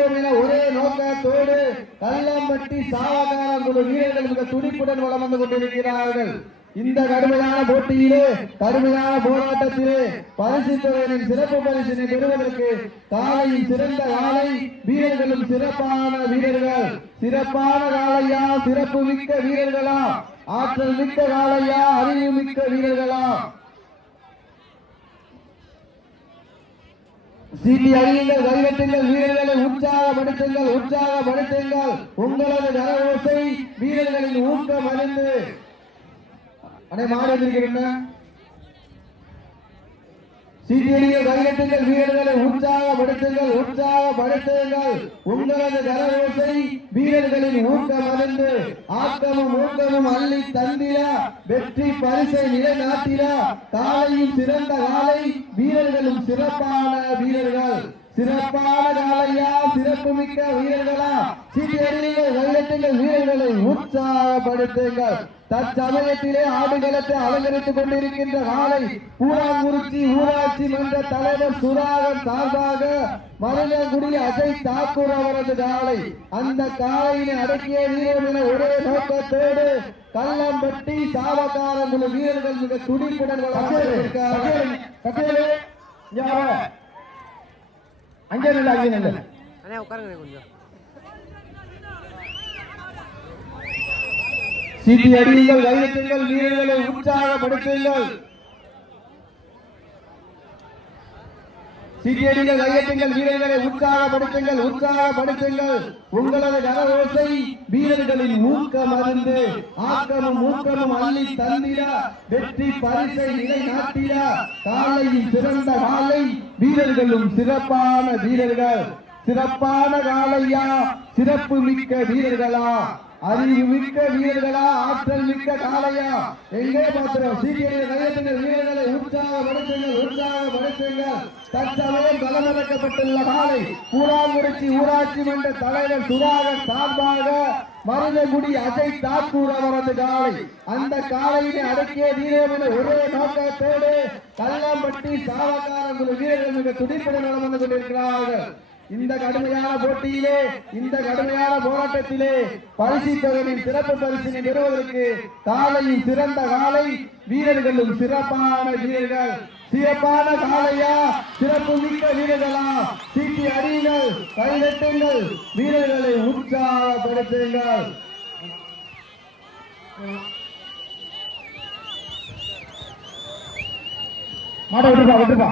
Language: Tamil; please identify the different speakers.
Speaker 1: ஒரே நோக்கத்தோடு கல்லம்பட்டி சாவகாரம் குழு வீரர்கள் மிக துடிப்புடன் வளம் வந்து கொண்டிருக்கிறார்கள். இந்த கடுமையான போட்டியிலே கடுமையான போராட்டத்திலே பரிசு துறையினின் சிறப்பு பரிசினை பெறுவதற்கு காலையின் சிறந்த காலை வீரர்களும் சிறப்பான வீரர்கள். சிறப்பான காலையா? சிறப்பு மிக்க வீரர்களா? ஆற்றல் மிக்க காலையா? அறிவு மிக்க வீரர்கள்? சீட்டி அழியுங்கள் வீரர்களை உற்சாகப்படுத்துங்கள் உற்சாகப்படுத்துங்கள். உங்களது கரவோசை வீரர்களின் ஊக்கம் அறிந்து. அடே மாடு வந்திருக்கிறேன் சீட்டியடிகள் கைகட்டுங்கள் வீரர்களை உற்சாகப்படுத்துங்கள் உற்சாகப்படுத்துங்கள். உங்களது கரவோசை வீரர்களின் ஊக்கம் அறிந்து. ஆக்கமும் ஊக்கமும் அள்ளி வெற்றி பரிசை நிலைநாட்டிட காலையும் சிறந்த காலை வீரர்களும் சிறப்பான வீரர்கள். சிறப்பான காலையா சிறப்புமிக்க வீரர்களா? வீரர்களை உற்சாகப்படுத்துங்கள். தற்சமயத்திலே ஆடுகளத்தை அலங்கரித்துக் கொண்டிருக்கின்ற காலை பூராங்குறிச்சி ஊராட்சி மன்ற தலைவர் சுராகர் சார்பாக மருதங்குடி அஜய் தாக்கூர் அவரது காலை. அந்த காலையினை அடக்கிய வீரர் என ஒரே நோக்கத்தோடு கல்லம்பட்டி சாவக்காரன் வீரர்கள் மிக துடிப்புடன் அங்கே நில்ல அங்கே நில்ல
Speaker 2: அண்ணே உட்காருங்க கொஞ்சம்.
Speaker 1: சீட்டி அடியுங்கள் கையெழுத்துங்கள் வீரர்களை உற்சாகப்படுத்துங்கள். சீட்டி ஐயத்துங்கள் வீரர்களை உற்சாகப்படுத்துங்கள் உற்சாகப்படுத்துங்கள். உங்களது கனவோசை வீரர்களின் ஊக்கம் அறிந்து ஆக்கமும் ஊக்கமும் அள்ளி தந்திட. வெற்றி பரிசை நிலைநாட்டிட. காலையில் சிறந்த காலை வீரர்களும் சிறப்பான வீரர்கள். சிறப்பான காலையா? சிறப்பு மிக்க வீரர்களா? அறிவு மிக்க வீரர்களா? ஆற்றல் மிக்க காலையா? எங்கே பாத்திரம் சீக்கிரம் கையெழுத்துங்கள் வீரர்களை உற்சாகப்படுத்துங்கள் உற்சாகப்படுத்துங்கள். தற்சமயம் களமிறக்கப்பட்டுள்ள காலை. கூறாங்குறிச்சி ஊராட்சி மன்ற தலைவர் சுதாகர் சார்பாக மருதகுடி அசை தாக்கூர் அவரது காலை. அந்த காலையினை அடக்கிய வீரர் ஒரே நோக்கத்தோடு கல்லம்பட்டி சாவக்காரன் வீரர்கள் மிக துடிப்புடன் வளம் வந்து கொண்டிருக்கிறார்கள். இந்த கடுமையான போட்டியிலே இந்த கடுமையான போராட்டத்திலே பரிசு தொகையின் சிறப்பு பரிசினை பெறுவதற்கு காலையின் சிறந்த காலை வீரர்களும் சிறப்பான வீரர்கள். சிறப்பான காலையா? சிறப்பு மிக்க வீரர்களா? சீட்டி அடியுங்கள் கைதட்டுங்கள். வீரர்களை உற்சாகப்படுத்துங்கள். மாட விட்டுப்பா விட்டுப்பா